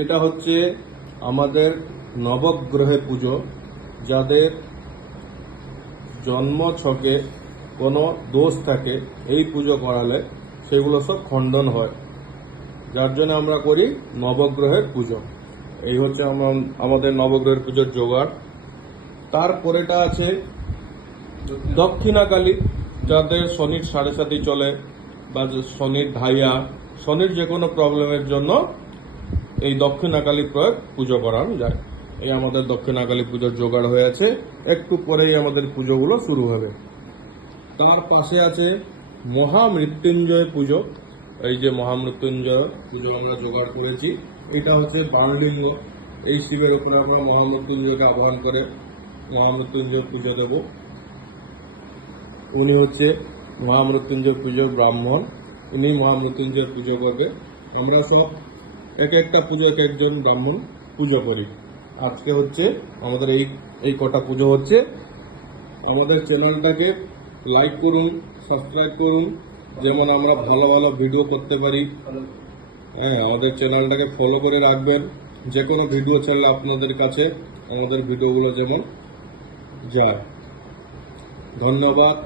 এটা হচ্ছে আমাদের নবগ্রহে পুজো। যাদের জন্ম ছকে কোনো দোষ থাকে এই পুজো করালে সেগুলো সব খণ্ডন হয়, যার জন্য আমরা করি নবগ্রহের পুজো। এই হচ্ছে আমাদের নবগ্রহের পুজোর জোগাড়। তারপরেটা আছে দক্ষিণাকালী। যাদের শনির সাড়ে সাথী চলে বা শনির ঢাইয়া, শনির যে কোনো প্রবলেমের জন্য এই দক্ষিণাকালী প্রয়োগ পুজো করানো যায়। এই আমাদের দক্ষিণাকালী পুজোর জোগাড় হয়ে আছে। একটু পরেই আমাদের পুজোগুলো শুরু হবে। তার পাশে আছে মহামৃত্যুঞ্জয় পুজো। এই যে মহামৃত্যুঞ্জয় পুজো আমরা জোগাড় করেছি, এটা হচ্ছে বাণলিঙ্গ। এই শিবের উপরে আমরা মহামৃত্যুঞ্জয়কে আহ্বান করে মহামৃত্যুঞ্জয় পুজো দেব। উনি হচ্ছে মহামৃত্যুঞ্জয় পুজো ব্রাহ্মণ, ইনি মহামৃত্যুঞ্জয় পুজো করবে। আমরা সব এক একটা পুজো এক একজন ব্রাহ্মণ পুজো করি। আজকে হচ্ছে আমাদের এই কটা পুজো হচ্ছে। আমাদের চ্যানেলটাকে লাইক করুন, সাবস্ক্রাইব করুন, যেমন আমরা ভালো ভালো ভিডিও করতে পারি। হ্যাঁ, আমাদের চ্যানেলটাকে ফলো করে রাখবেন। যে কোনো ভিডিও ছাড়লে আপনাদের কাছে আমাদের ভিডিওগুলো যেমন যায়। ধন্যবাদ।